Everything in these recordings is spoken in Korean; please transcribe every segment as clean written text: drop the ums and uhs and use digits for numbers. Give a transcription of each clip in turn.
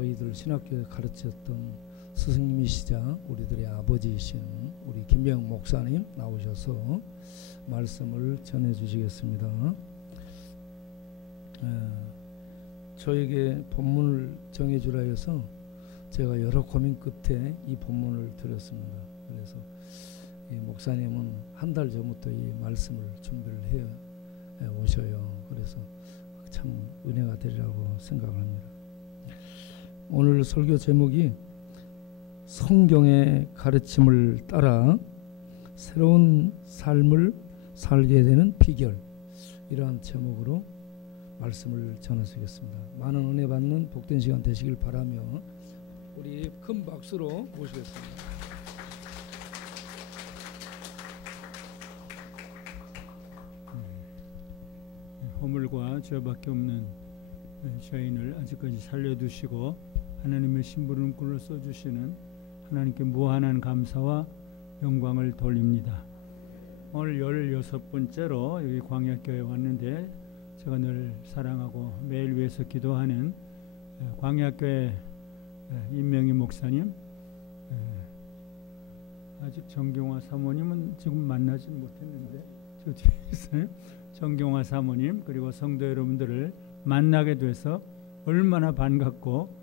저희들 신학교에 가르쳤던 스승님이시자 우리들의 아버지이신 우리 김병 목사님 나오셔서 말씀을 전해 주시겠습니다. 저에게 본문을 정해 주라 해서 제가 여러 고민 끝에 이 본문을 드렸습니다. 그래서 이 목사님은 한 달 전부터 이 말씀을 준비를 해 오셔요. 그래서 참 은혜가 되리라고 생각합니다. 오늘 설교 제목이 성경의 가르침을 따라 새로운 삶을 살게 되는 비결, 이러한 제목으로 말씀을 전하시겠습니다. 많은 은혜 받는 복된 시간 되시길 바라며 우리 큰 박수로 모시겠습니다. 허물과 죄밖에 없는 죄인을 아직까지 살려두시고 하나님의 심부름꾼을 써주시는 하나님께 무한한 감사와 영광을 돌립니다. 오늘 16번째로 여기 광야교회에 왔는데 제가 늘 사랑하고 매일 위해서 기도하는 광야교회 임명희 목사님, 아직 정경화 사모님은 지금 만나진 못했는데 저 뒤에 있어요. 정경화 사모님 그리고 성도 여러분들을 만나게 돼서 얼마나 반갑고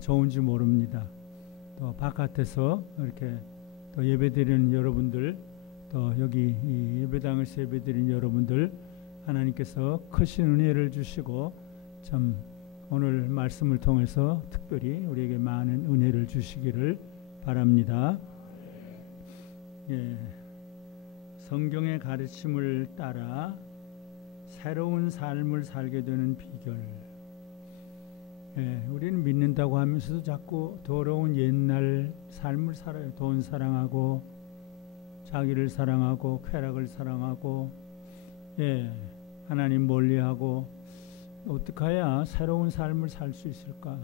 좋은지 모릅니다. 또 바깥에서 이렇게 또 예배드리는 여러분들, 또 여기 이 예배당에서 예배드리는 여러분들, 하나님께서 크신 은혜를 주시고 참 오늘 말씀을 통해서 특별히 우리에게 많은 은혜를 주시기를 바랍니다. 예, 성경의 가르침을 따라 새로운 삶을 살게 되는 비결. 예, 우리는 믿는다고 하면서도 자꾸 더러운 옛날 삶을 살아요. 돈 사랑하고 자기를 사랑하고 쾌락을 사랑하고, 예, 하나님 멀리하고. 어떻게 해야 새로운 삶을 살 수 있을까?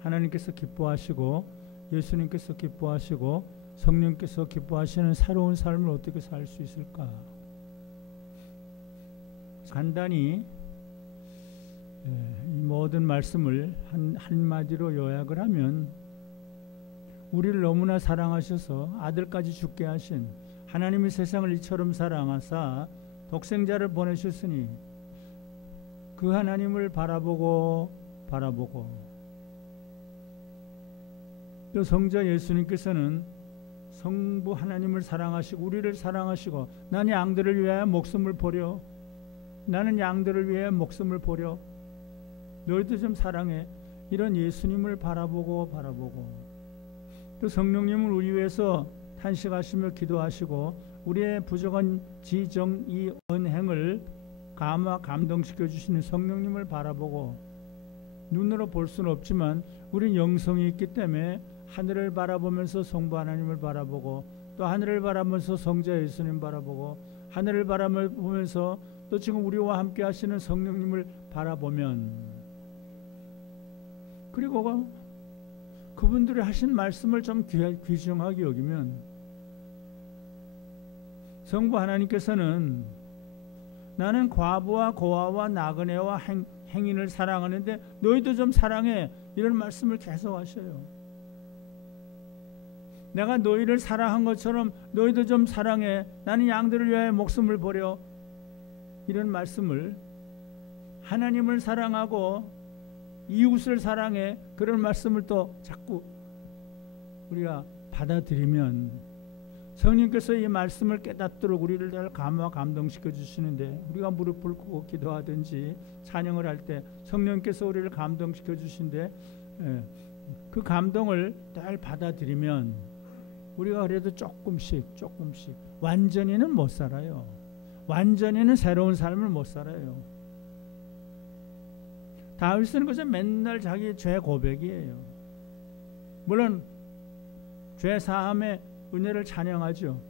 하나님께서 기뻐하시고 예수님께서 기뻐하시고 성령께서 기뻐하시는 새로운 삶을 어떻게 살 수 있을까? 간단히 이 모든 말씀을 한마디로 요약을 하면, 우리를 너무나 사랑하셔서 아들까지 죽게 하신 하나님이 세상을 이처럼 사랑하사 독생자를 보내셨으니 그 하나님을 바라보고 또 성자 예수님께서는 성부 하나님을 사랑하시고 우리를 사랑하시고 나는 양들을 위하여 목숨을 버려, 나는 양들을 위하여 목숨을 버려, 너희도 좀 사랑해, 이런 예수님을 바라보고 또 성령님은 우리 위해서 탄식하시며 기도하시고 우리의 부족한 지정 이 언행을 감동시켜 주시는 성령님을 바라보고, 눈으로 볼 수는 없지만 우린 영성이 있기 때문에 하늘을 바라보면서 성부 하나님을 바라보고, 또 하늘을 바라보면서 성자 예수님 바라보고, 하늘을 바라보면서 또 지금 우리와 함께 하시는 성령님을 바라보면, 그리고 그분들이 하신 말씀을 좀 귀중하게 여기면, 성부 하나님께서는 나는 과부와 고아와 나그네와 행인을 사랑하는데 너희도 좀 사랑해, 이런 말씀을 계속 하셔요. 내가 너희를 사랑한 것처럼 너희도 좀 사랑해, 나는 양들을 위하여 목숨을 버려, 이런 말씀을, 하나님을 사랑하고 이웃을 사랑해, 그런 말씀을 또 자꾸 우리가 받아들이면 성령께서 이 말씀을 깨닫도록 우리를 잘 감동시켜 주시는데, 우리가 무릎을 꿇고 기도하든지 찬양을 할 때 성령께서 우리를 감동시켜 주신데, 그 감동을 잘 받아들이면 우리가 그래도 조금씩 완전히는 못 살아요. 완전히는 새로운 삶을 못 살아요. 다윗은 그저 맨날 자기 죄 고백이에요. 물론 죄 사함의 은혜를 찬양하죠.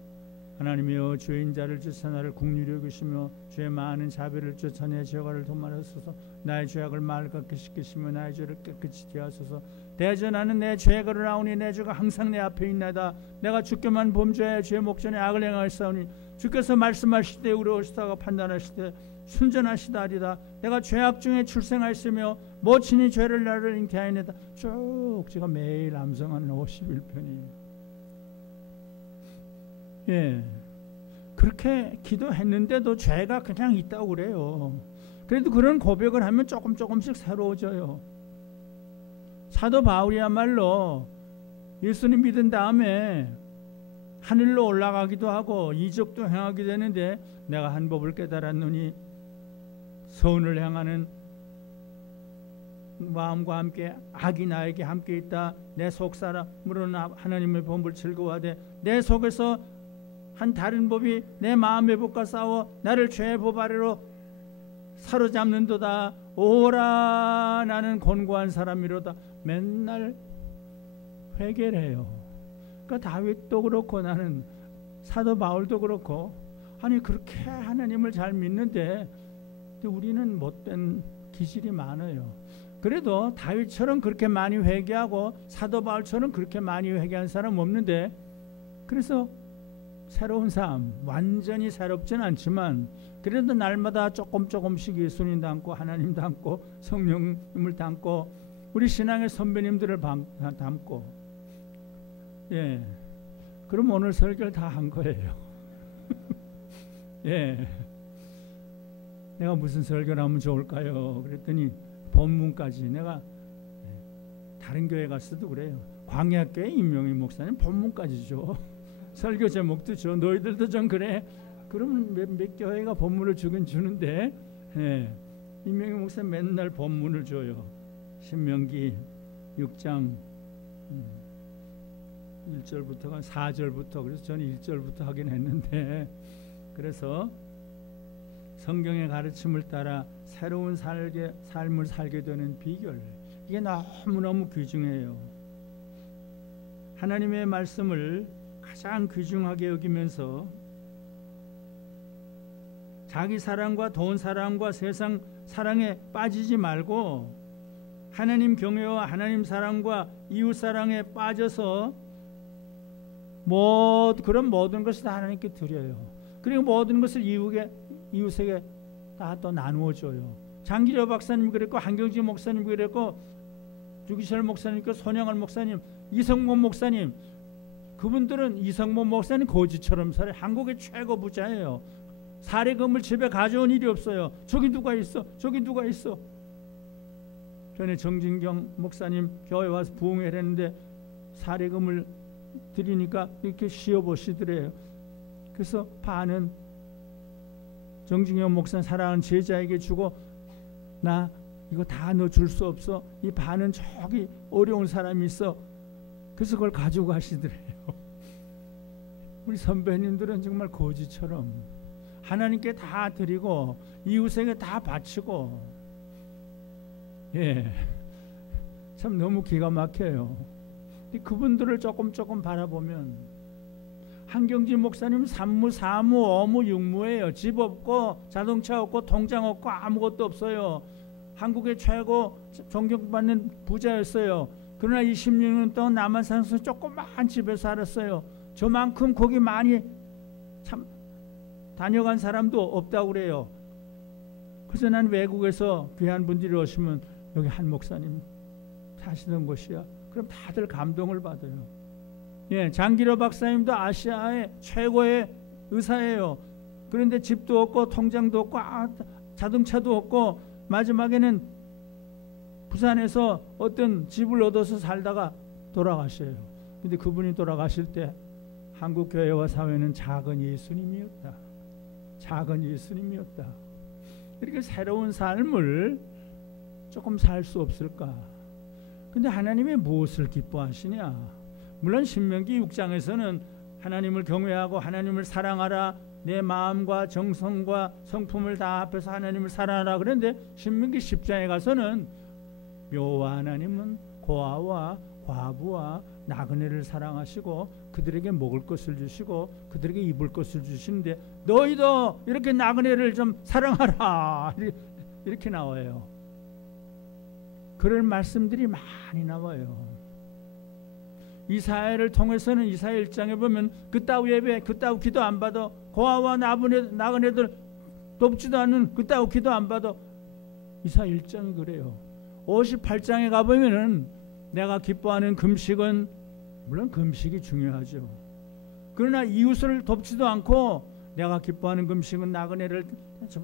하나님이여 주인 자를 쫓아 나를 긍휼히 여기시며 죄 많은 자비를 쫓아 내 죄악을 도말하소서. 나의 죄악을 맑게 씻기시며 나의 죄를 깨끗이 대하소서. 대전하는 내 죄가 나오니 내 죄가 항상 내 앞에 있나이다. 내가 주께만 범죄하여 죄 목전에 악을 행하였사오니 주께서 말씀하실 때 의로우시다가 판단하실 때 순전하시다 하리다. 내가 죄악 중에 출생하였으며 모친이 죄를 나를 잉태하였다. 쭉 제가 매일 암송하는 51편이에요. 예, 그렇게 기도했는데도 죄가 그냥 있다고 그래요. 그래도 그런 고백을 하면 조금씩 새로워져요. 사도 바울이야말로 예수님 믿은 다음에 하늘로 올라가기도 하고 이적도 행하게 되는데 내가 한 법을 깨달았노니 선을 행하는 마음과 함께 악이 나에게 함께 있다. 내 속사람으로는 하나님의 법을 즐거워하되 내 속에서 한 다른 법이 내 마음의 법과 싸워 나를 죄의 법 아래로 사로잡는도다. 오라 나는 곤고한 사람이로다. 맨날 회개를 해요. 그러니까 다윗도 그렇고 나는 사도 바울도 그렇고 아니 그렇게 하나님을 잘 믿는데 우리는 못된 기질이 많아요. 그래도 다윗처럼 그렇게 많이 회개하고 사도 바울처럼 그렇게 많이 회개한 사람 없는데 그래서 새로운 삶 완전히 새롭진 않지만 그래도 날마다 조금씩 예수님 닮고 하나님 닮고 성령님을 닮고 우리 신앙의 선배님들을 닮고 예, 그럼 오늘 설교를 다 한 거예요. 예, 내가 무슨 설교를 하면 좋을까요? 그랬더니 본문까지 내가 다른 교회 갔어도 그래요. 광야교회 임명희 목사님 본문까지 줘. 설교 제목도 줘. 너희들도 좀 그래. 그러면 몇 교회가 본문을 주긴 주는데 예, 임명희 목사님 맨날 본문을 줘요. 신명기 6장 1절부터가 4절부터 그래서 저는 1절부터 하긴 했는데 그래서 성경의 가르침을 따라 새로운 삶을 살게 되는 비결 이게 너무너무 귀중해요. 하나님의 말씀을 가장 귀중하게 여기면서 자기 사랑과 돈 사랑과 세상 사랑에 빠지지 말고 하나님 경외와 하나님 사랑과 이웃 사랑에 빠져서 그런 모든 것을 다 하나님께 드려요. 그리고 모든 것을 이웃에게 다 또 나누어 줘요. 장기려 박사님 그랬고 한경지 목사님 그랬고 주기철 목사님 그 손영할 목사님 이성모 목사님 그분들은 이성모 목사님 거지처럼 살아요. 한국의 최고 부자예요. 사례금을 집에 가져온 일이 없어요. 저기 누가 있어? 저기 누가 있어? 전에 정진경 목사님 교회 와서 부흥회를 했는데 사례금을 드리니까 이렇게 씌어보시더래요. 그래서 반은 정진경 목사님 사랑하는 제자에게 주고 나 이거 다 너 줄 수 없어. 이 반은 저기 어려운 사람이 있어. 그래서 그걸 가지고 가시더래요. 우리 선배님들은 정말 거지처럼 하나님께 다 드리고 이웃에게 다 바치고 예, 참 너무 기가 막혀요. 그분들을 조금 바라보면 한경지 목사님 산무, 사무, 어무, 육무예요. 집 없고 자동차 없고 통장 없고 아무것도 없어요. 한국의 최고 존경받는 부자였어요. 그러나 26년 동안 남한산에서 조그만 집에서 살았어요. 저만큼 거기 많이 참 다녀간 사람도 없다고 그래요. 그래서 난 외국에서 귀한 분들이 오시면 여기 한 목사님 사시던 곳이야. 그럼 다들 감동을 받아요. 예, 장기려 박사님도 아시아의 최고의 의사예요. 그런데 집도 없고 통장도 없고 자동차도 없고 마지막에는 부산에서 어떤 집을 얻어서 살다가 돌아가셔요. 근데 그분이 돌아가실 때 한국 교회와 사회는 작은 예수님이었다. 작은 예수님이었다. 이렇게 새로운 삶을 조금 살 수 없을까? 근데 하나님이 무엇을 기뻐하시냐? 물론 신명기 6장에서는 하나님을 경외하고 하나님을 사랑하라 내 마음과 정성과 성품을 다 합해서 하나님을 사랑하라 그런데 신명기 10장에 가서는 여호와 하나님은 고아와 과부와 나그네를 사랑하시고 그들에게 먹을 것을 주시고 그들에게 입을 것을 주시는데 너희도 이렇게 나그네를 좀 사랑하라 이렇게 나와요. 그런 말씀들이 많이 나와요. 이사야를 통해서는 이사야 1장에 보면 그따위 예배 그따위 기도 안 받아 고아와 나그네들 돕지도 않는 그따위 기도 안 받아. 이사 1장이 그래요. 58장에 가보면은 내가 기뻐하는 금식은, 물론 금식이 중요하죠. 그러나 이웃을 돕지도 않고 내가 기뻐하는 금식은 나그네를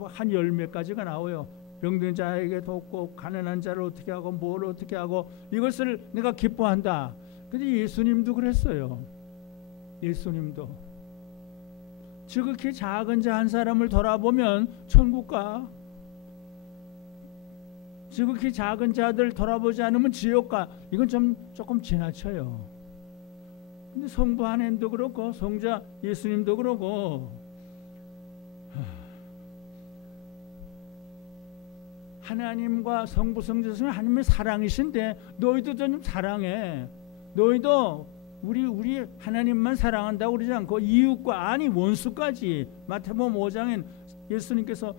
한 10몇 가지가 나와요. 병든 자에게 돕고 가난한 자를 어떻게 하고 뭘 어떻게 하고, 이것을 내가 기뻐한다. 근데 예수님도 그랬어요. 예수님도 지극히 작은 자 한 사람을 돌아보면 천국 가. 지극히 작은 자들 돌아보지 않으면 지옥 가. 이건 조금 지나쳐요. 근데 성부 하나님도 그렇고 성자 예수님도 그러고, 하나님과 성부 성자는 하나님의 사랑이신데 너희도 좀 사랑해. 너희도 우리 하나님만 사랑한다고 그러지 않고 이웃과, 아니 원수까지. 마태복음 5장엔 예수님께서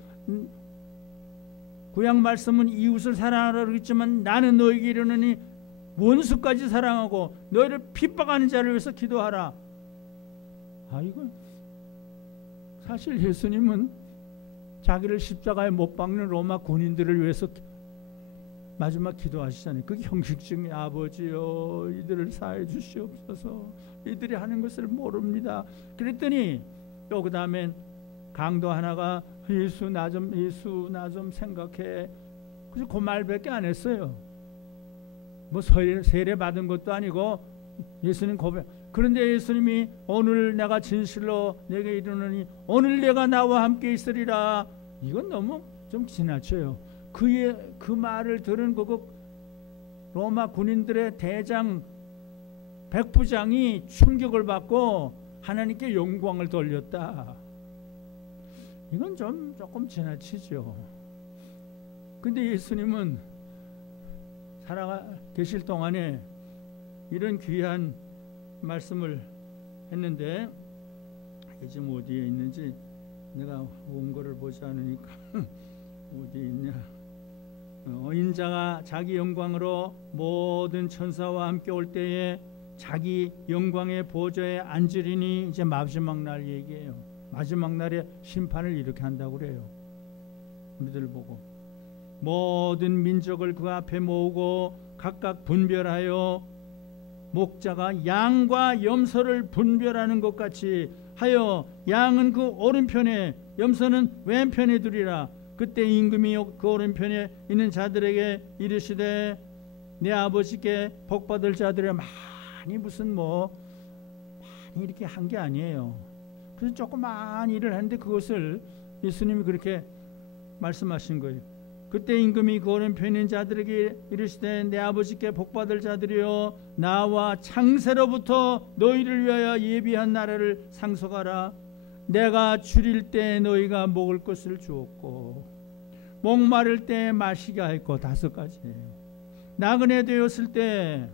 구약 말씀은 이웃을 사랑하라 그랬지만 나는 너희에게 이르노니 원수까지 사랑하고 너희를 핍박하는 자를 위해서 기도하라. 이거 사실 예수님은 자기를 십자가에 못 박는 로마 군인들을 위해서 마지막 기도하시잖아요. 그게 형식적인 아버지여 이들을 사해 주시옵소서. 이들이 하는 것을 모릅니다. 그랬더니 또 그 다음엔 강도 하나가 예수 나 좀 생각해. 그래서 그 말밖에 안 했어요. 뭐 세례 받은 것도 아니고 예수님 고백. 그런데 예수님이 오늘 내가 진실로 내게 이르노니 오늘 내가 나와 함께 있으리라. 이건 너무 좀 지나쳐요. 그 말을 들은 그 로마 군인들의 대장 백부장이 충격을 받고 하나님께 영광을 돌렸다. 이건 조금 지나치죠. 근데 예수님은 살아 계실 동안에 이런 귀한 말씀을 했는데, 지금 어디에 있는지 내가 원고를 보지 않으니까 어디에 있냐. 인자가 자기 영광으로 모든 천사와 함께 올 때에 자기 영광의 보좌에 앉으리니, 이제 마지막 날 얘기예요. 마지막 날에 심판을 이렇게 한다고 그래요. 우리들 보고 모든 민족을 그 앞에 모으고 각각 분별하여 목자가 양과 염소를 분별하는 것 같이 하여 양은 그 오른편에 염소는 왼편에 두리라. 그때 임금이 그 오른편에 있는 자들에게 이르시되 내 아버지께 복받을 자들의 많이 많이 이렇게 한 게 아니에요. 그래서 조그만 일을 했는데 그것을 예수님이 그렇게 말씀하신 거예요. 그때 임금이 그 오른편에 있는 자들에게 이르시되 내 아버지께 복받을 자들이여 나와 창세로부터 너희를 위하여 예비한 나라를 상속하라. 내가 줄일 때 너희가 먹을 것을 주었고 목마를 때 마시게 하였고, 5가지예요. 나그네 되었을 때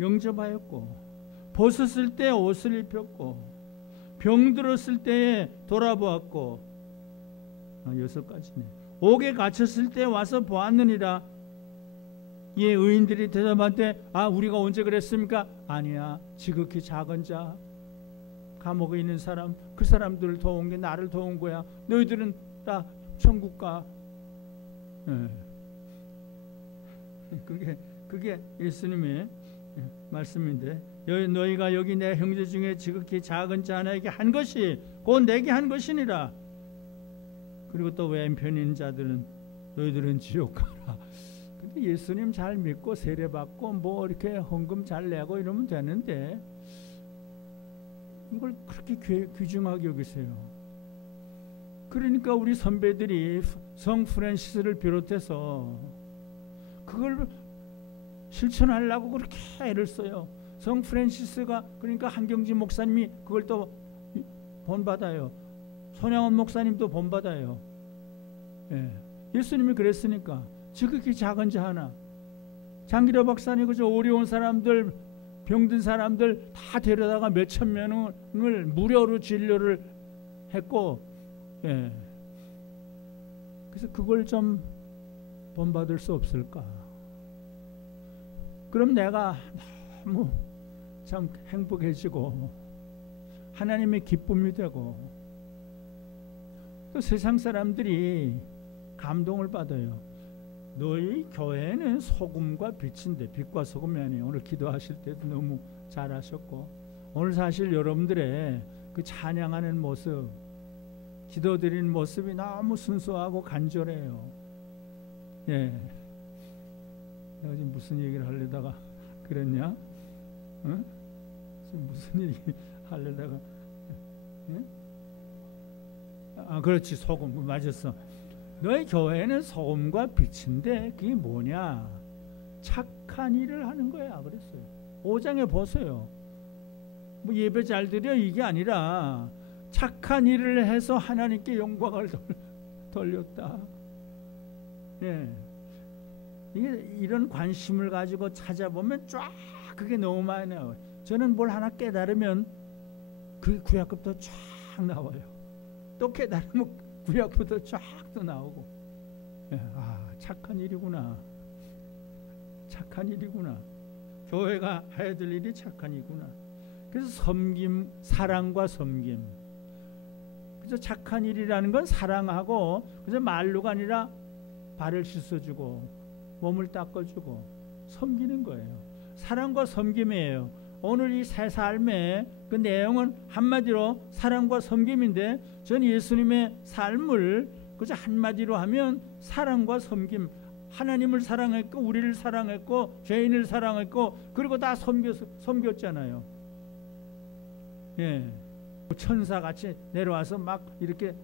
영접하였고, 벗었을 때 옷을 입혔고, 병들었을 때에 돌아보았고, 6가지네. 옥에 갇혔을 때 와서 보았느니라. 예, 의인들이 대답한테 우리가 언제 그랬습니까? 아니야. 지극히 작은 자, 감옥에 있는 사람, 그 사람들을 도운 게 나를 도운 거야. 너희들은 다 천국 가. 그게 예수님의 말씀인데, 너희가 여기 내 형제 중에 지극히 작은 자 하나에게 한 것이 곧 내게 한 것이니라. 그리고 또 왼편에 있는 자들은 너희들은 지옥 가라. 근데 예수님 잘 믿고 세례 받고 이렇게 헌금 잘 내고 이러면 되는데 이걸 그렇게 귀중하게 여기세요. 그러니까 우리 선배들이 성 프란시스를 비롯해서 그걸 실천하려고 그렇게 애를 써요. 성 프란시스가, 그러니까 한경진 목사님이 그걸 또 본받아요. 손양원 목사님도 본받아요. 예수님이 그랬으니까. 지극히 작은 자 하나. 장기려 박사님 그저 어려운 사람들, 병든 사람들 다 데려다가 몇천 명을 무료로 진료를 했고, 그래서 그걸 좀 본받을 수 없을까? 그럼 내가 너무 참 행복해지고 하나님의 기쁨이 되고, 또 세상 사람들이 감동을 받아요. 너희 교회는 소금과 빛인데, 빛과 소금이 아니에요. 오늘 기도하실 때도 너무 잘하셨고, 오늘 사실 여러분들의 그 찬양하는 모습, 기도드리는 모습이 너무 순수하고 간절해요. 예. 내가 지금 무슨 얘기를 하려다가 그랬냐? 응? 지금 무슨 얘기 하려다가? 응? 아, 그렇지, 소금. 맞았어. 너희 교회는 소금과 빛인데 그게 뭐냐? 착한 일을 하는 거야. 그랬어요. 5장에 보세요. 뭐 예배 잘 드려 이게 아니라 착한 일을 해서 하나님께 영광을 돌렸다. 예. 이게 이런 관심을 가지고 찾아보면 쫙 그게 너무 많이 나와요. 저는 뭘 하나 깨달으면 그 구약부터 쫙 나와요. 또 깨달으면 구약부터 쫙 또 나오고. 예. 아, 착한 일이구나. 착한 일이구나. 교회가 해야 될 일이 착한 일이구나. 그래서 섬김, 사랑과 섬김. 그래서 착한 일이라는 건 사랑하고, 그래서 말로가 아니라 발을 씻어주고 몸을 닦아주고 섬기는 거예요. 사랑과 섬김이에요. 오늘 이 새 삶의 그 내용은 한마디로 사랑과 섬김인데, 전 예수님의 삶을 그저 한마디로 하면 사랑과 섬김. 하나님을 사랑했고 우리를 사랑했고 죄인을 사랑했고 그리고 다 섬겼잖아요. 예. 천사같이 내려와서 막 이렇게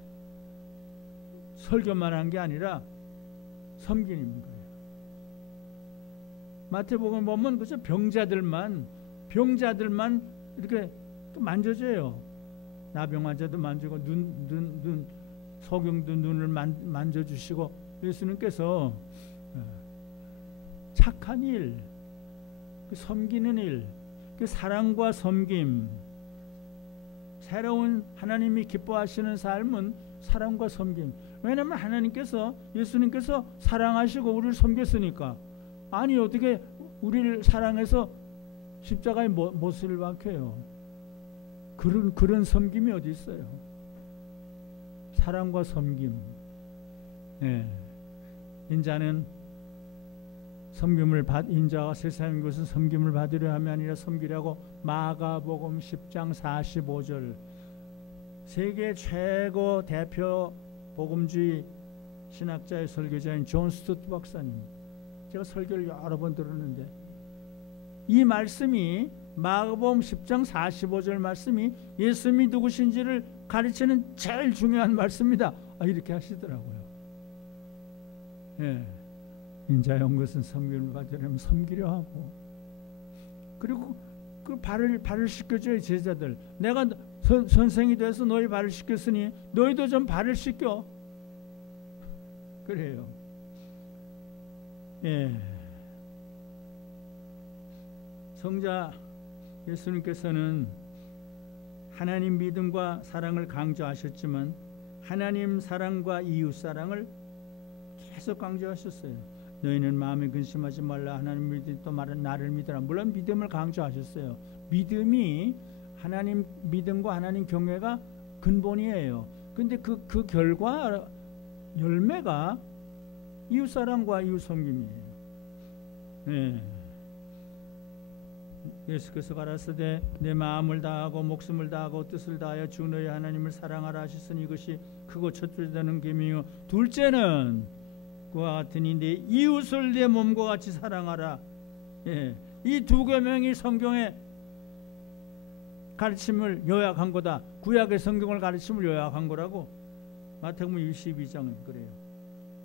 설교만 한 게 아니라 섬기는 거예요. 마태복음 보면 그저 병자들만 이렇게 만져줘요. 나병 환자도 만지고 눈 소경도 눈을 만져주시고, 예수님께서 착한 일, 그 섬기는 일, 그 사랑과 섬김, 새로운 하나님이 기뻐하시는 삶은 사랑과 섬김. 왜냐하면 하나님께서, 예수님께서 사랑하시고 우리를 섬겼으니까. 아니 어떻게 우리를 사랑해서 십자가에 못을 박혀요? 그런 섬김이 어디 있어요? 사랑과 섬김. 예. 인자는 섬김을 인자가 세상인 것은 섬김을 받으려 함이 아니라 섬기려고. 마가복음 10장 45절. 세계 최고 대표 복음주의 신학자의 설교자인 존 스튜어트 박사님, 제가 설교를 여러 번 들었는데 이 말씀이, 마가복음 10장 45절 말씀이 예수님이 누구신지를 가르치는 제일 중요한 말씀입니다. 이렇게 하시더라고요. 예. 인자의 온 것은 섬김을 받으려면 섬기려 하고, 그리고 그 발을 씻겨줘요. 제자들, 내가 선생이 돼서 너희 발을 씻겼으니 너희도 좀 발을 씻겨. 그래요. 예. 성자 예수님께서는 하나님 믿음과 사랑을 강조하셨지만 하나님 사랑과 이웃 사랑을 계속 강조하셨어요. 너희는 마음에 근심하지 말라. 하나님 믿으니 또 나를 믿으라. 물론 믿음을 강조하셨어요. 믿음이, 하나님 믿음과 하나님 경외가 근본이에요. 근데 그 결과, 열매가 이웃사랑과 이웃섬김이에요. 네. 예수께서 가라사대 내 마음을 다하고 목숨을 다하고 뜻을 다하여 주 너희 하나님을 사랑하라 하셨으니 이것이 크고 첫째는 계명이요 둘째는 그와 같으니 내 이웃을 내 몸과 같이 사랑하라. 예. 이 두 계명이 성경의 가르침을 요약한 거다. 구약의 성경을 가르침을 요약한 거라고. 마태복음 22장은 그래요.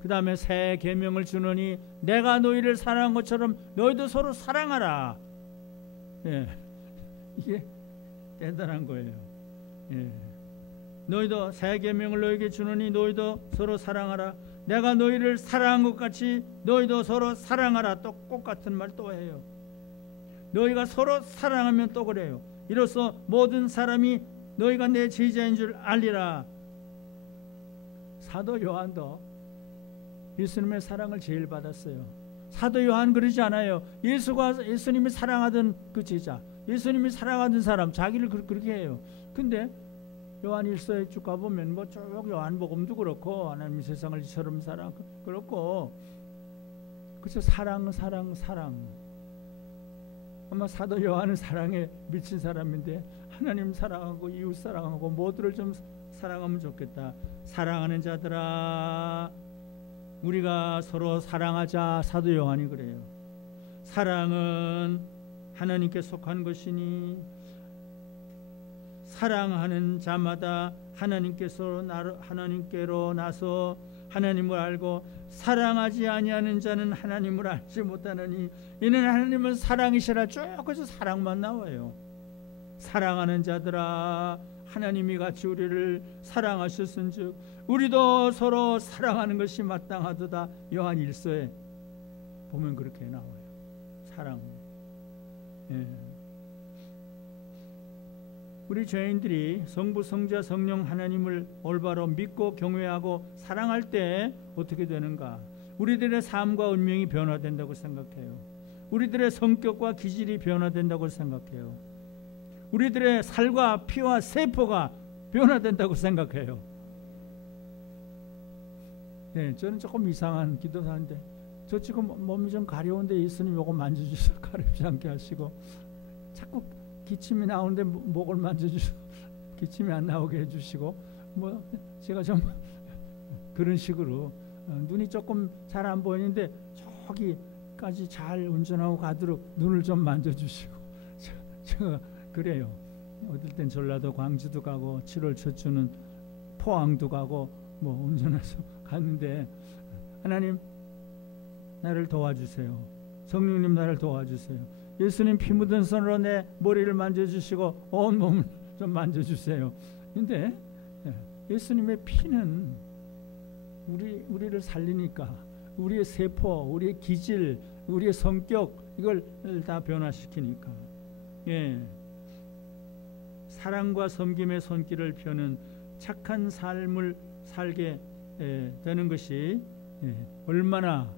그 다음에 새 계명을 주노니 내가 너희를 사랑한 것처럼 너희도 서로 사랑하라. 예. 이게 대단한 거예요. 예. 너희도 새 계명을 너희에게 주노니 너희도 서로 사랑하라. 내가 너희를 사랑한 것 같이 너희도 서로 사랑하라. 또 똑같은 말 또 해요. 너희가 서로 사랑하면 또 그래요. 이로써 모든 사람이 너희가 내 제자인 줄 알리라. 사도 요한도 예수님의 사랑을 제일 받았어요. 사도 요한 그러지 않아요. 예수님이 사랑하던 그 제자, 예수님이 사랑하던 사람, 자기를 그렇게 해요. 근데 요한일서에 쭉 가보면 뭐 쭉 요한복음도 그렇고 하나님이 세상을 이처럼 사랑 그렇고 그저 사랑. 아마 사도 요한은 사랑에 미친 사람인데 하나님 사랑하고 이웃 사랑하고 모두를 좀 사랑하면 좋겠다. 사랑하는 자들아 우리가 서로 사랑하자. 사도 요한이 그래요. 사랑은 하나님께 속한 것이니 사랑하는 자마다 하나님께로 나서 하나님을 알고 사랑하지 아니하는 자는 하나님을 알지 못하느니 이는 하나님은 사랑이시라. 쭉 그래서 사랑만 나와요. 사랑하는 자들아 하나님이 같이 우리를 사랑하셨은즉 우리도 서로 사랑하는 것이 마땅하도다. 요한 1서에 보면 그렇게 나와요. 사랑. 예. 우리 죄인들이 성부, 성자, 성령 하나님을 올바로 믿고 경외하고 사랑할 때 어떻게 되는가? 우리들의 삶과 운명이 변화된다고 생각해요. 우리들의 성격과 기질이 변화된다고 생각해요. 우리들의 살과 피와 세포가 변화된다고 생각해요. 네, 저는 조금 이상한 기도사인데 저 지금 몸이 좀 가려운데 예수님 요거 만져주셔서 가렵지 않게 하시고 자꾸 기침이 나오는데 목을 만져주시고 기침이 안 나오게 해주시고 뭐 제가 좀 그런 식으로 눈이 조금 잘 안 보이는데 저기까지 잘 운전하고 가도록 눈을 좀 만져주시고 제가 그래요. 어떨 땐 전라도 광주도 가고 7월 첫 주는 포항도 가고 뭐 운전해서 갔는데 하나님 나를 도와주세요. 성령님 나를 도와주세요. 예수님 피 묻은 손으로 내 머리를 만져주시고 온 몸을 좀 만져주세요. 근데 예수님의 피는 우리를 살리니까 우리의 세포, 우리의 기질, 우리의 성격 이걸 다 변화시키니까 예. 사랑과 섬김의 손길을 펴는 착한 삶을 살게 되는 것이 얼마나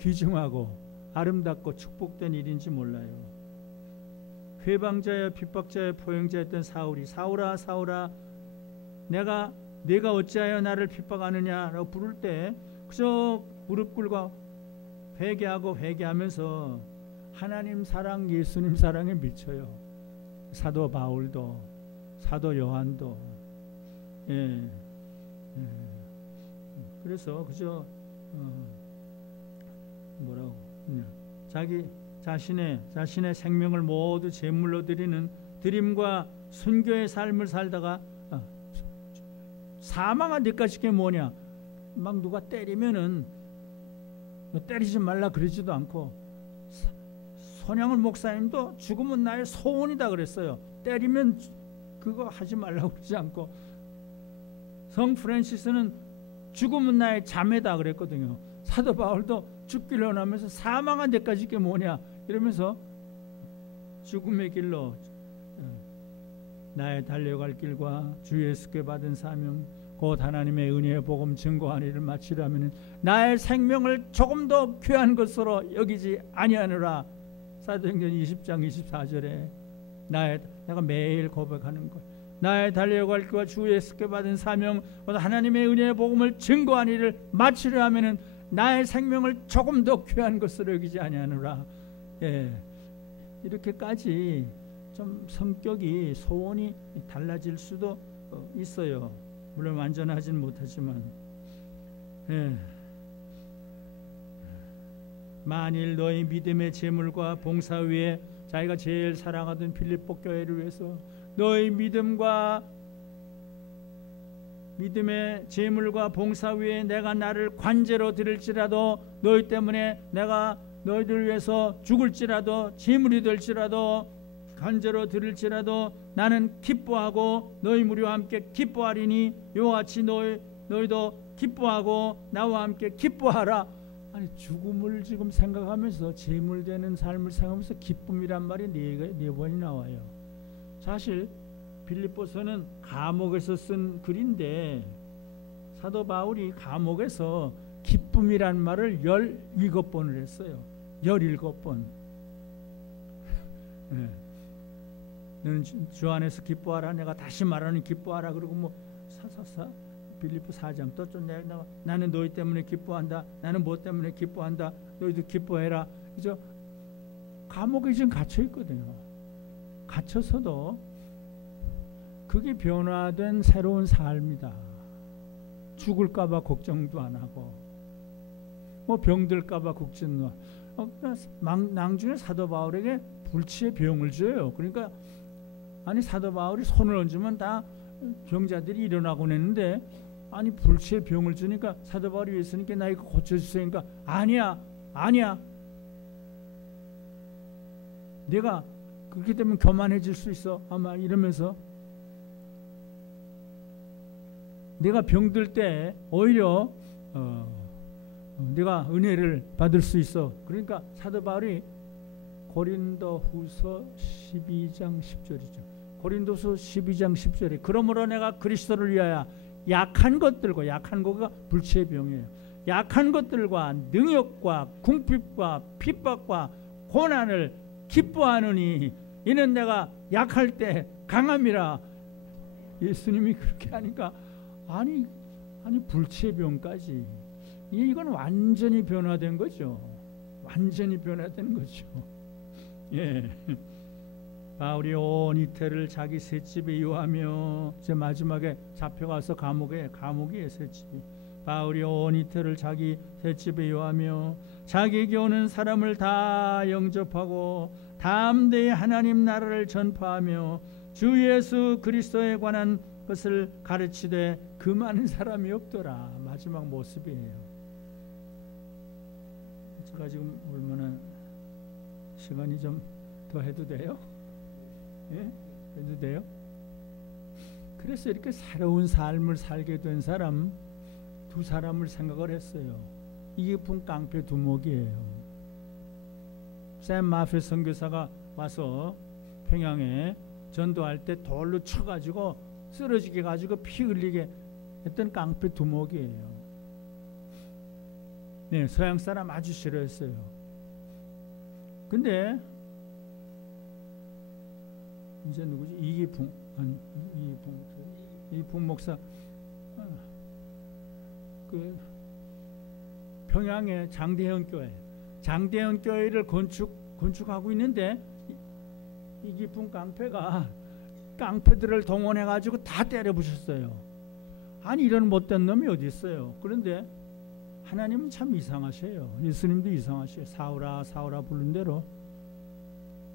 귀중하고 아름답고 축복된 일인지 몰라요. 회방자여 핍박자여 포용자였던 사울아 내가 어찌하여 나를 핍박하느냐라고 부를 때 그저 무릎 꿇고 회개하면서 하나님 사랑, 예수님 사랑에 미쳐요. 사도 바울도 사도 요한도 그래서 그저 뭐라고 자기 자신의 생명을 모두 제물로 드리는 드림과 순교의 삶을 살다가 사망한 데까지 게 뭐냐? 막 누가 때리면은 때리지 말라 그러지도 않고 손양을 목사님도 죽으면 나의 소원이다 그랬어요. 때리면 그거 하지 말라고 그러지 않고 성 프란시스는 죽으면 나의 자매다 그랬거든요. 사도 바울도 죽기를 원하면서 사망한 데까지 게 뭐냐 이러면서 죽음의 길로 나의 달려갈 길과 주 예수께 받은 사명 곧 하나님의 은혜의 복음 증거하는 일을 마치려면 나의 생명을 조금 더 귀한 것으로 여기지 아니하노라. 사도행전 20장 24절에 내가 매일 고백하는 것 나의 달려갈 길과 주 예수께 받은 사명 곧 하나님의 은혜의 복음을 증거하는 일을 마치려 하면 나의 생명을 조금 더 귀한 것으로 여기지 아니하노라. 예, 이렇게까지 좀 성격이 소원이 달라질 수도 있어요. 물론 완전하진 못하지만 만일 너희 믿음의 제물과 봉사 위에 자기가 제일 사랑하던 빌립보 교회를 위해서 너희 믿음의 제물과 봉사 위에 내가 나를 관제로 드릴지라도 너희 때문에 내가 너희들 위해서 죽을지라도 제물이 될지라도 관제로 드릴지라도 나는 기뻐하고 너희 무리와 함께 기뻐하리니 이와 같이 너희도 기뻐하고 나와 함께 기뻐하라. 아니 죽음을 지금 생각하면서 제물되는 삶을 생각하면서 기쁨이란 말이 네 번이 나와요. 사실 빌립보서는 감옥에서 쓴 글인데 사도 바울이 감옥에서 기쁨이란 말을 17번을 했어요. 17번. 너는 주 안에서 기뻐하라. 내가 다시 말하는 기뻐하라. 그리고 뭐 사사사 빌립보 4장 또 좀 내가 나는 너희 때문에 기뻐한다. 나는 뭐 때문에 기뻐한다. 너희도 기뻐해라. 그죠? 감옥에 지금 갇혀 있거든요. 갇혀서도 그게 변화된 새로운 삶이다. 죽을까봐 걱정도 안 하고, 뭐 병들까봐 걱정도 낭중에 사도 바울에게 불치의 병을 줘요. 그러니까 아니 사도 바울이 손을 얹으면 다 병자들이 일어나곤 했는데, 아니 불치의 병을 주니까 사도 바울이 예수님께 나 이거 고쳐주세요. 그러니까 아니야. 내가 그렇게 되면 교만해질 수 있어. 아마 이러면서 내가 병들 때 오히려 내가 은혜를 받을 수 있어. 그러니까 사도 바울이 고린도후서 12장 10절이죠. 고린도서 12장 10절에 그러므로 내가 그리스도를 위하여 약한 것들과, 약한 것과 불치의 병이에요. 약한 것들과 능욕과 궁핍과 핍박과 고난을 기뻐하느니 이는 내가 약할 때 강함이라. 예수님이 그렇게 하니까 아니 불치의 병까지, 이건 완전히 변화된 거죠. 완전히 변화된 거죠. 예. 바울이 온 이태를 자기 셋집에 유하며, 이제 마지막에 잡혀가서 감옥이에요. 셋집이. 바울이 온 이태를 자기 셋집에 유하며 자기에게 오는 사람을 다 영접하고 담대히 하나님 나라를 전파하며 주 예수 그리스도에 관한 것을 가르치되 그 많은 사람이 없더라. 마지막 모습이에요. 제가 지금 얼마나 시간이 좀 더 해도 돼요? 예? 해도 돼요? 그래서 이렇게 새로운 삶을 살게 된 사람 두 사람을 생각을 했어요. 이기풍 깡패 두목이에요. 샘 마페 선교사가 와서 평양에 전도할 때 돌로 쳐가지고 쓰러지게 가지고 피 흘리게 했던 깡패 두목이에요. 네, 서양 사람 아주 싫어했어요. 근데 이제 누구지? 이기풍 목사. 그 평양의 장대현 교회를 건축하고 있는데 이기풍 깡패가 깡패들을 동원해 가지고 다 때려 부셨어요. 아니 이런 못된 놈이 어디 있어요. 그런데 하나님은 참 이상하셔요. 예수님도 이상하셔요. 사울아 부른 대로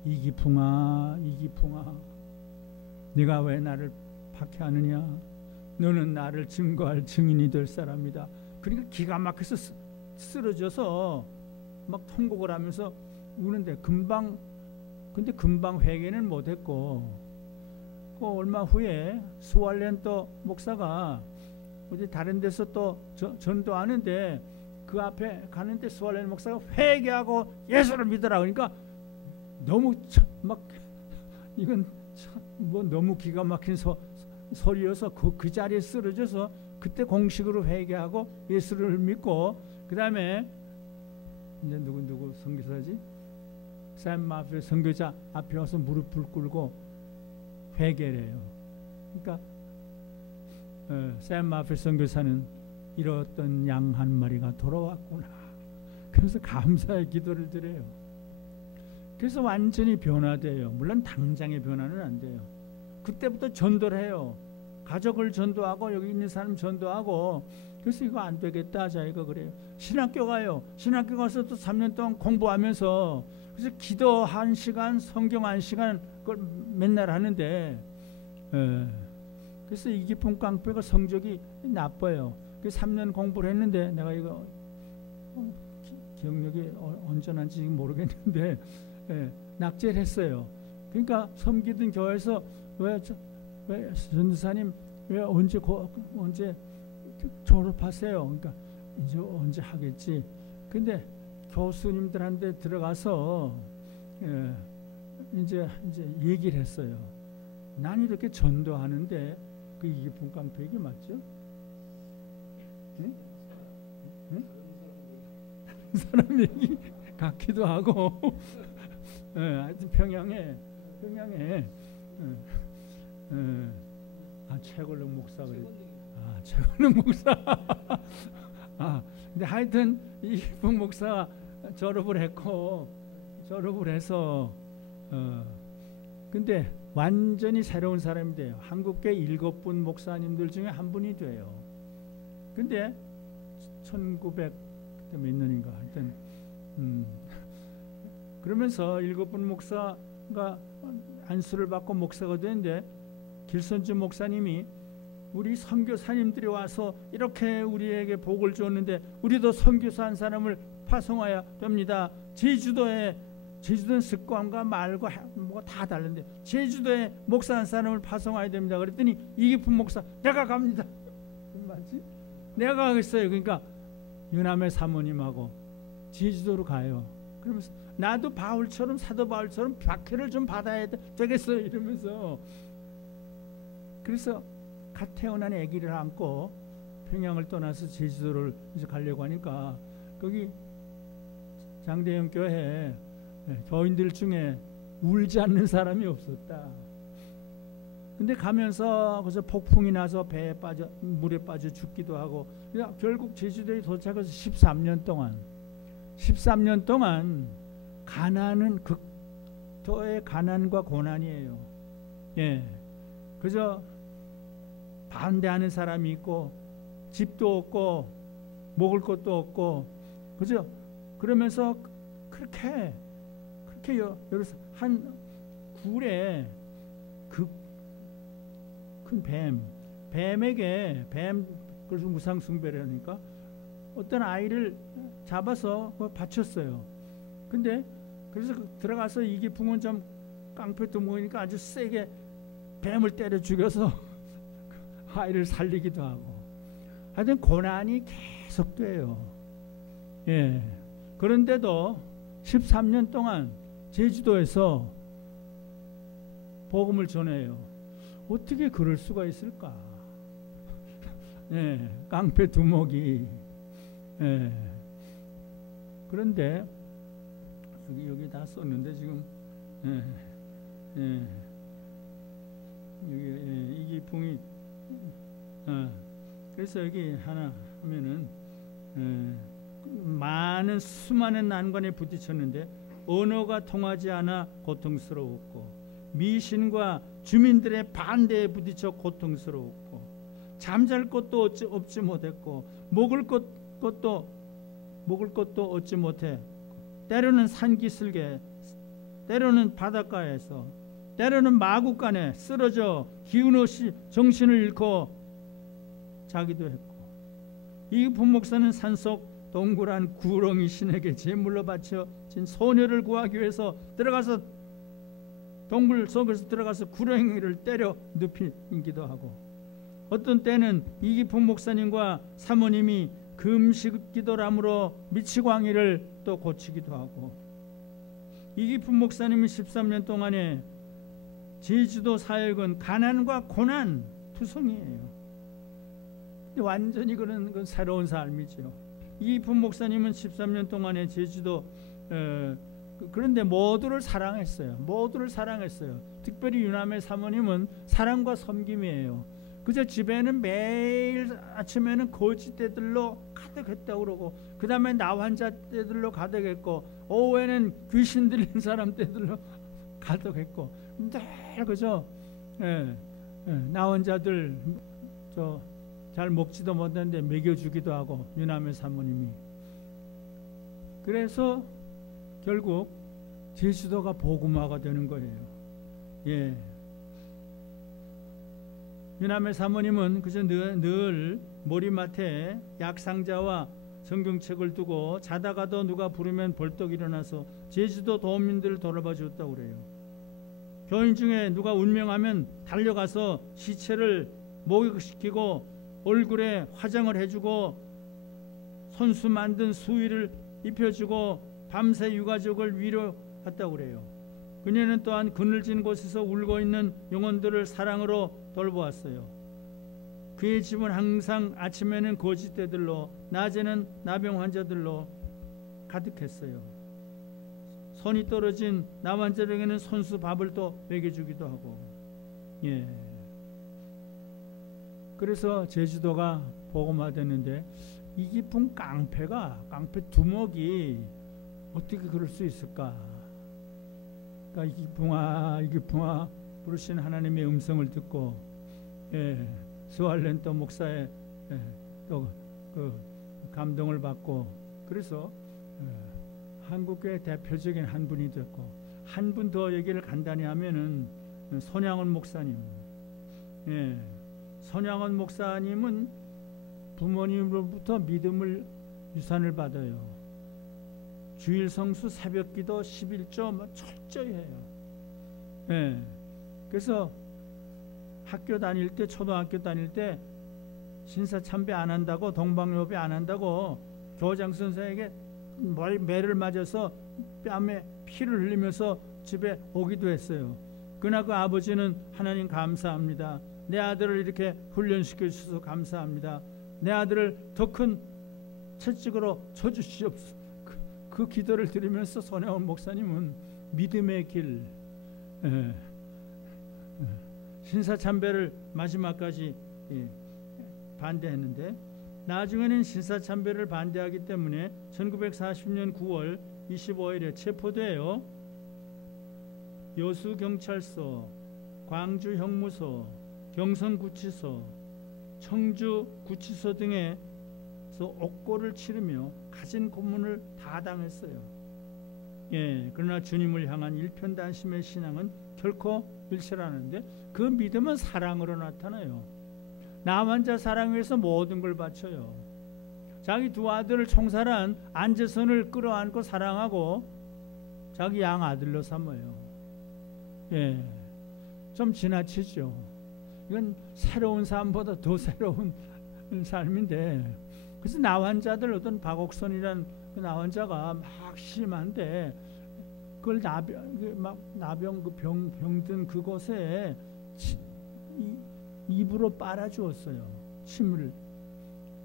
이기풍아 네가 왜 나를 박해하느냐. 너는 나를 증거할 증인이 될 사람이다. 그러니까 기가 막혀서 쓰러져서 막 통곡을 하면서 우는데 근데 금방 회개는 못했고, 그 얼마 후에 스왈렌 또 목사가 어디 다른 데서 또 전도하는데 그 앞에 가는데 스왈렌 목사가 회개하고 예수를 믿어라. 그러니까 너무 막 이건 뭐 너무 기가 막힌 소리여서 그 자리에 쓰러져서 그때 공식으로 회개하고 예수를 믿고, 그 다음에 이제 누구 선교사지? 샘 마페 선교자 앞에 와서 무릎을 꿇고 회개를 해요. 그러니까 샘 마페 선교사는 잃었던 양 한 마리가 돌아왔구나. 그래서 감사의 기도를 드려요. 그래서 완전히 변화돼요. 물론 당장의 변화는 안 돼요. 그때부터 전도를 해요. 가족을 전도하고 여기 있는 사람 전도하고. 그래서 이거 안 되겠다 자기가 그래요. 신학교 가요. 신학교 가서 또 3년 동안 공부하면서 그래서 기도 1시간, 성경 1시간 그걸 맨날 하는데, 그래서 이기풍 깡패가 성적이 나빠요. 그래서 3년 공부를 했는데 내가 이거 기억력이 온전한지 모르겠는데 낙제를 했어요. 그러니까 섬기던 교회에서 왜 전도사님 왜 언제 졸업하세요? 그러니까 이제 언제 하겠지. 근데 교수님들한테 들어가서 이제 얘기를 했어요. 난 이렇게 전도하는데 그 이기풍 깡패 얘기 맞죠? 응? 응? 사람 얘기 같기도 하고. 하여튼 평양에 최걸릉 목사 그래. 최걸릉 목사. 근데 하여튼 이기풍 목사가 졸업을 해서 근데 완전히 새로운 사람이 돼요. 한국계 7분 목사님들 중에 한 분이 돼요. 근데 1900 몇 년인가 하여튼 그러면서 7분 목사가 안수를 받고 목사가 되는데 길선주 목사님이 우리 선교사님들이 와서 이렇게 우리에게 복을 줬는데 우리도 선교사 한 사람을 파송해야 됩니다. 제주도는 습관과 말과 뭐가 다 다른데 제주도에 목사 한 사람을 파송해야 됩니다. 그랬더니 이기품 목사 내가 갑니다. 맞지? 내가 가겠어요. 그러니까 유남의 사모님하고 제주도로 가요. 그러면서 나도 바울처럼 사도 바울처럼 박해를 좀 받아야 되겠어요. 이러면서 그래서 갓 태어난 아기를 안고 평양을 떠나서 제주도를 이제 가려고 하니까 거기 장대영 교회 교인들 중에 울지 않는 사람이 없었다. 근데 가면서 거기서 폭풍이 나서 배에 빠져 물에 빠져 죽기도 하고 결국 제주도에 도착해서 13년 동안 가난은 극도의 가난과 고난이에요. 예, 그저 반대하는 사람이 있고 집도 없고 먹을 것도 없고 그죠? 그러면서 그렇게 한 굴에 큰 뱀에게 그래서 무상 숭배를 하니까 어떤 아이를 잡아서 바쳤어요. 근데 그래서 들어가서 이기풍은 좀 깡패 두목이니까 아주 세게 뱀을 때려 죽여서 아이를 살리기도 하고 하여튼 고난이 계속돼요. 예. 그런데도 13년 동안 제주도에서 복음을 전해요. 어떻게 그럴 수가 있을까? 예, 깡패 두목이. 예. 그런데 여기 다 썼는데 지금 여기 이기풍이 그래서 여기 하나 하면은 많은 수많은 난관에 부딪혔는데 언어가 통하지 않아 고통스러웠고 미신과 주민들의 반대에 부딪혀 고통스러웠고 잠잘 것도 얻지 못했고 먹을 것도 얻지 못해 때로는 산기슭에 때로는 바닷가에서 때로는 마구간에 쓰러져 기운 없이 정신을 잃고 자기도 했고 이 부목사는 산속 동굴한 구렁이 신에게 제물로 바쳐진 소녀를 구하기 위해서 들어가서 동굴 속에서 들어가서 구렁이를 때려 눕히기도 하고 어떤 때는 이기풍 목사님과 사모님이 금식 기도람으로 미치광이를 또 고치기도 하고 이기풍 목사님이 13년 동안에 제주도 사역은 가난과 고난 투성이에요. 완전히 그런 새로운 삶이죠. 이기풍 목사님은 13년 동안에 제주도 그런데 모두를 사랑했어요. 특별히 유남의 사모님은 사랑과 섬김이에요. 그저 집에는 매일 아침에는 거지떼들로 가득했다고 그러고 그 다음에 나환자떼들로 가득했고 오후에는 귀신 들린 사람 떼들로 가득했고 늘 그저 나환자들 잘 먹지도 못하는데 먹여주기도 하고 유남의 사모님이 그래서 결국 제주도가 복음화가 되는 거예요. 예. 유남의 사모님은 그저 늘 머리맡에 약상자와 성경책을 두고 자다가도 누가 부르면 벌떡 일어나서 제주도 도민들을 돌아봐 줬다고 그래요. 교인 중에 누가 운명하면 달려가서 시체를 목욕시키고 얼굴에 화장을 해주고 손수 만든 수의를 입혀주고 밤새 유가족을 위로했다고 그래요. 그녀는 또한 그늘진 곳에서 울고 있는 영혼들을 사랑으로 돌보았어요. 그의 집은 항상 아침에는 거지떼들로 낮에는 나병 환자들로 가득했어요. 손이 떨어진 나환자에게는 손수 밥을 또 먹여주기도 하고 예. 그래서 제주도가 복음화됐는데 이 깊은 깡패 두목이 어떻게 그럴 수 있을까? 그러니까 이 깊은아 부르신 하나님의 음성을 듣고 스왈렌더 목사의 또 그 감동을 받고 그래서 한국교회 대표적인 한 분이 됐고 한 분 더 얘기를 간단히 하면은 손양원 목사님. 손양원 목사님은 부모님으로부터 믿음을 유산을 받아요. 주일 성수 새벽기도 11조 철저히 해요. 그래서 학교 다닐 때 초등학교 다닐 때 신사참배 안 한다고 동방요배 안 한다고 교장 선생에게 매를 맞아서 뺨에 피를 흘리면서 집에 오기도 했어요. 그러나 그 아버지는 하나님 감사합니다. 내 아들을 이렇게 훈련시켜 주셔서 감사합니다. 내 아들을 더 큰 채찍으로 쳐주시옵소서. 그 기도를 드리면서 손혜원 목사님은 믿음의 길 신사참배를 마지막까지 반대했는데 나중에는 신사참배를 반대하기 때문에 1940년 9월 25일에 체포돼요. 여수경찰서, 광주형무소, 경성구치소, 청주구치소 등에서 옥고를 치르며 가진 고문을 다 당했어요. 그러나 주님을 향한 일편단심의 신앙은 결코 일치하는데 그 믿음은 사랑으로 나타나요. 남 환자 사랑 위해서 모든 걸 바쳐요. 자기 두 아들을 총살한 안재선을 끌어안고 사랑하고 자기 양 아들로 삼아요. 좀 지나치죠. 이건 새로운 삶보다 더 새로운 삶인데 그래서 나환자들 어떤 박옥선이란 그 나환자가 막 심한데 그걸 나병 그 병든 그곳에 입으로 빨아주었어요. 침을.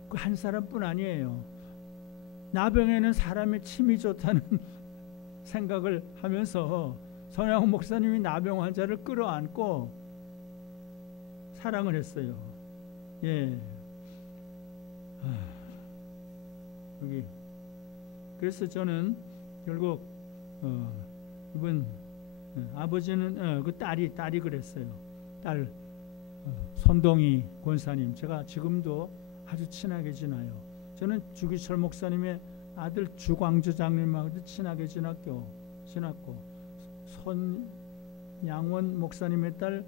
그 한 사람뿐 아니에요. 나병에는 사람의 침이 좋다는 생각을 하면서 손양원 목사님이 나병 환자를 끌어안고 사랑을 했어요. 여기 그래서 저는 결국 이번 아버지는 그 딸이 그랬어요. 딸 손동희 권사님 제가 지금도 아주 친하게 지나요. 저는 주기철 목사님의 아들 주광주 장님하고도 친하게 지났고 손양원 목사님의 딸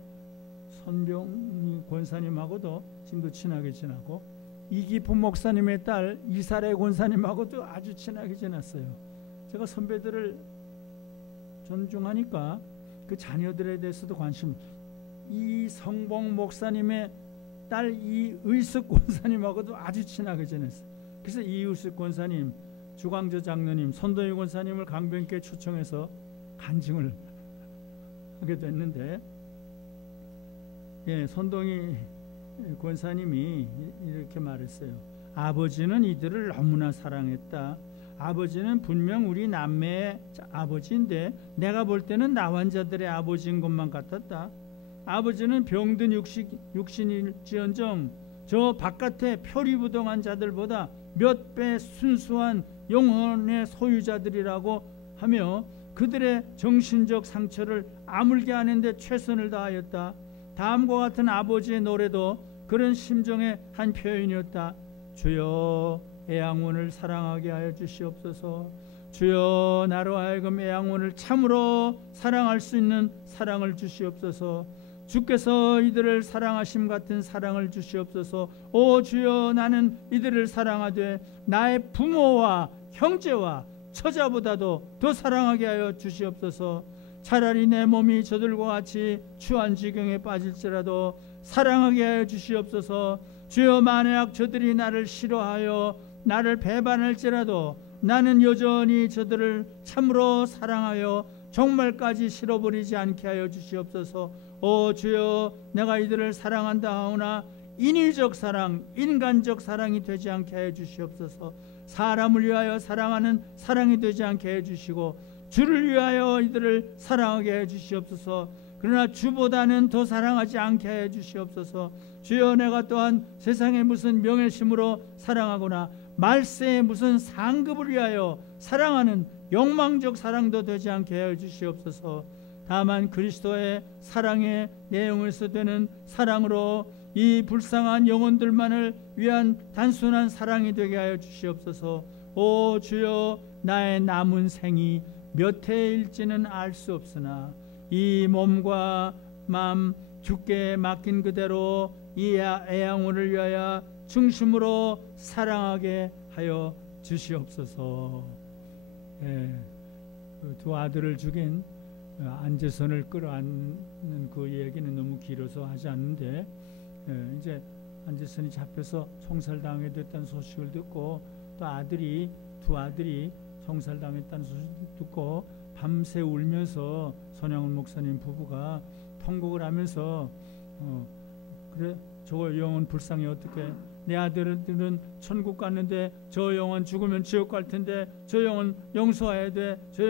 손병희 권사님하고도 지금도 친하게 지나고 이기품 목사님의 딸 이사래 권사님하고도 아주 친하게 지났어요. 제가 선배들을 존중하니까 그 자녀들에 대해서도 관심. 이 성봉 목사님의 딸 이의숙 권사님하고도 아주 친하게 지냈어요. 그래서 이의숙 권사님, 주광조 장로님, 손동희 권사님을 강변교회 초청해서 간증을 하게 됐는데 손동희 권사님이 이렇게 말했어요. 아버지는 이들을 너무나 사랑했다. 아버지는 분명 우리 남매의 아버지인데 내가 볼 때는 나환자들의 아버지인 것만 같았다. 아버지는 병든 육신일지언정 저 바깥에 표리부동한 자들보다 몇 배 순수한 영혼의 소유자들이라고 하며 그들의 정신적 상처를 아물게 하는데 최선을 다하였다. 다음과 같은 아버지의 노래도 그런 심정의 한 표현이었다. 주여 애양원을 사랑하게 하여 주시옵소서. 주여 나로 하여금 애양원을 참으로 사랑할 수 있는 사랑을 주시옵소서. 주께서 이들을 사랑하심 같은 사랑을 주시옵소서. 오 주여 나는 이들을 사랑하되 나의 부모와 형제와 처자보다도 더 사랑하게 하여 주시옵소서. 차라리 내 몸이 저들과 같이 추한 지경에 빠질지라도 사랑하게 하여 주시옵소서. 주여 만약 저들이 나를 싫어하여 나를 배반할지라도 나는 여전히 저들을 참으로 사랑하여 정말까지 싫어버리지 않게 하여 주시옵소서. 오 주여 내가 이들을 사랑한다 하오나 인위적 사랑, 인간적 사랑이 되지 않게 하여 주시옵소서. 사람을 위하여 사랑하는 사랑이 되지 않게 해 주시고 주를 위하여 이들을 사랑하게 해 주시옵소서. 그러나 주보다는 더 사랑하지 않게 해 주시옵소서. 주여, 내가 또한 세상의 무슨 명예심으로 사랑하거나 말세의 무슨 상급을 위하여 사랑하는 욕망적 사랑도 되지 않게 해 주시옵소서. 다만 그리스도의 사랑의 내용에서 되는 사랑으로 이 불쌍한 영혼들만을 위한 단순한 사랑이 되게 하여 주시옵소서. 오 주여, 나의 남은 생이 몇 해일지는 알 수 없으나 이 몸과 마음 주께 맡긴 그대로 이 애양원을 위하여 중심으로 사랑하게 하여 주시옵소서. 두 아들을 죽인 안재선을 끌어안는 그 얘기는 너무 길어서 하지 않는데, 이제 안재선이 잡혀서 총살당하게 됐다는 소식을 듣고 또 두 아들이 총살당했다는 소식을 듣고 밤새 울면서 손양훈 목사님 부부가 통곡을 하면서 그래, 저 영혼 불쌍히 어떻게, 내 아들들은 천국 갔는데 저 영혼 죽으면 지옥 갈 텐데 저 영혼 용서해야 돼, 저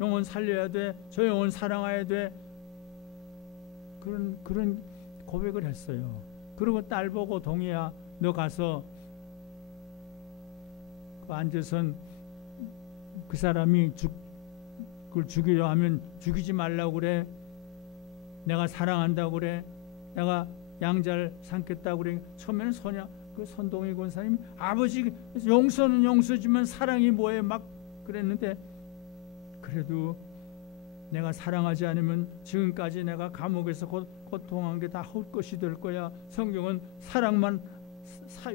영혼 살려야 돼, 저 영혼 사랑해야 돼, 그런 고백을 했어요. 그리고 딸 보고, 동희야 너 가서 그 안재선 그 사람이 그걸 죽이려 하면 죽이지 말라고 그래, 내가 사랑한다고 그래, 내가 양자를 삼겠다고 그래. 처음에는 그 손동희 권사님이 아버지 용서는 용서지만 사랑이 뭐해 막 그랬는데, 그래도 내가 사랑하지 않으면 지금까지 내가 감옥에서 고통한 게 다 헛것이 될 거야. 성경은 사랑만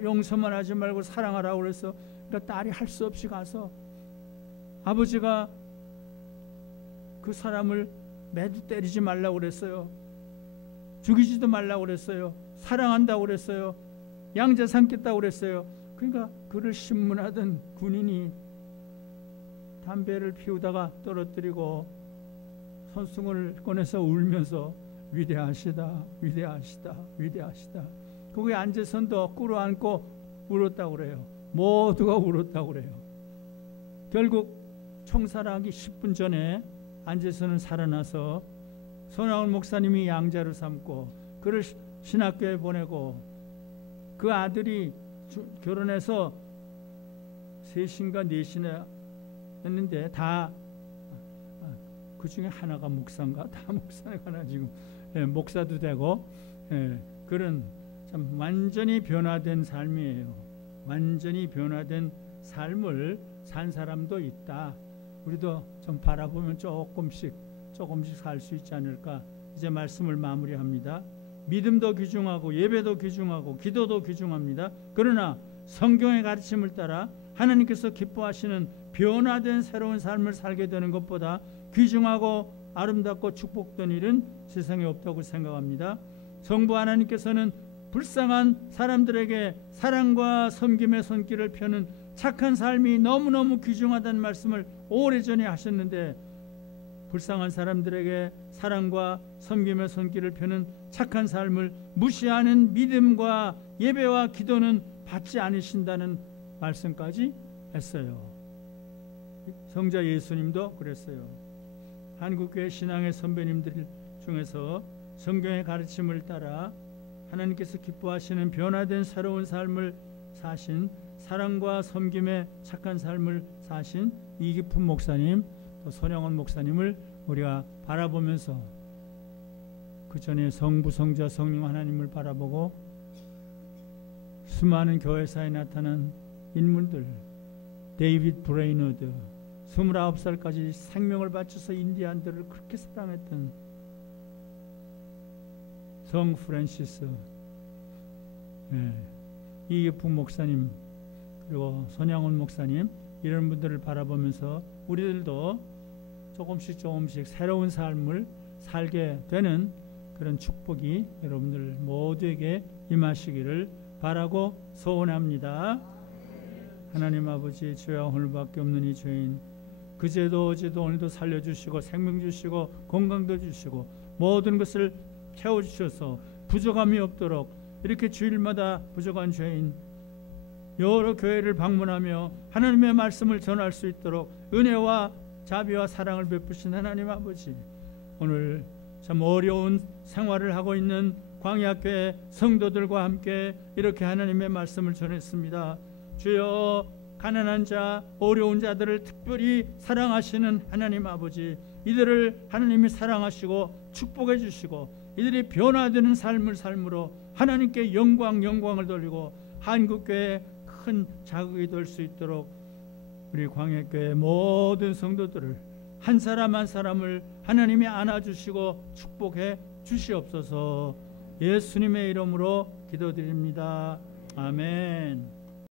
용서만 하지 말고 사랑하라고 그래서, 그러니까 딸이 할 수 없이 가서 아버지가 그 사람을 매도 때리지 말라고 그랬어요. 죽이지도 말라고 그랬어요. 사랑한다고 그랬어요. 양자 삼겠다고 그랬어요. 그러니까 그를 신문하던 군인이 담배를 피우다가 떨어뜨리고 손수건을 꺼내서 울면서 위대하시다, 위대하시다, 위대하시다. 거기에 안재선도 꿇어앉고 울었다고 그래요. 모두가 울었다고 그래요. 결국 총살하기 10분 전에 안재선은 살아나서 손양훈 목사님이 양자를 삼고 그를 신학교에 보내고, 그 아들이 결혼해서 셋인가 넷이나 했는데 다 그 중에 하나가 목사인가, 다 목사가 하나 지금 목사도 되고, 그런 참 완전히 변화된 삶이에요. 완전히 변화된 삶을 산 사람도 있다. 우리도 좀 바라보면 조금씩 살 수 있지 않을까. 이제 말씀을 마무리합니다. 믿음도 귀중하고 예배도 귀중하고 기도도 귀중합니다. 그러나 성경의 가르침을 따라 하나님께서 기뻐하시는 변화된 새로운 삶을 살게 되는 것보다 귀중하고 아름답고 축복된 일은 세상에 없다고 생각합니다. 성부 하나님께서는 불쌍한 사람들에게 사랑과 섬김의 손길을 펴는 착한 삶이 너무너무 귀중하다는 말씀을 오래전에 하셨는데, 불쌍한 사람들에게 사랑과 섬김의 손길을 펴는 착한 삶을 무시하는 믿음과 예배와 기도는 받지 않으신다는 말씀까지 했어요. 성자 예수님도 그랬어요. 한국교회 신앙의 선배님들 중에서 성경의 가르침을 따라 하나님께서 기뻐하시는 변화된 새로운 삶을 사신, 사랑과 섬김의 착한 삶을 사신 이기품 목사님, 또 손양훈 목사님을 우리가 바라보면서 그 전에 성부, 성자, 성령 하나님을 바라보고 수많은 교회사에 나타난 인물들, 데이비드 브레이너드 29살까지 생명을 바쳐서 인디안들을 그렇게 사랑했던 성 프란시스, 이기품 목사님, 그리고 손양훈 목사님, 이런 분들을 바라보면서 우리들도 조금씩 새로운 삶을 살게 되는 그런 축복이 여러분들 모두에게 임하시기를 바라고 소원합니다. 하나님 아버지, 죄와 오늘밖에 없는 이 죄인, 그제도 어제도 오늘도 살려주시고 생명 주시고 건강도 주시고 모든 것을 채워주셔서 부족함이 없도록 이렇게 주일마다 부족한 죄인 여러 교회를 방문하며 하나님의 말씀을 전할 수 있도록 은혜와 자비와 사랑을 베푸신 하나님 아버지, 오늘 참 어려운 생활을 하고 있는 광야교회 성도들과 함께 이렇게 하나님의 말씀을 전했습니다. 주여, 가난한 자, 어려운 자들을 특별히 사랑하시는 하나님 아버지, 이들을 하나님이 사랑하시고 축복해 주시고 이들이 변화되는 삶을 삶으로 하나님께 영광을 돌리고 한국교회에 큰 자극이 될 수 있도록 우리 광야교회 모든 성도들을 한 사람 한 사람을 하나님이 안아주시고 축복해 주시옵소서. 예수님의 이름으로 기도드립니다. 아멘.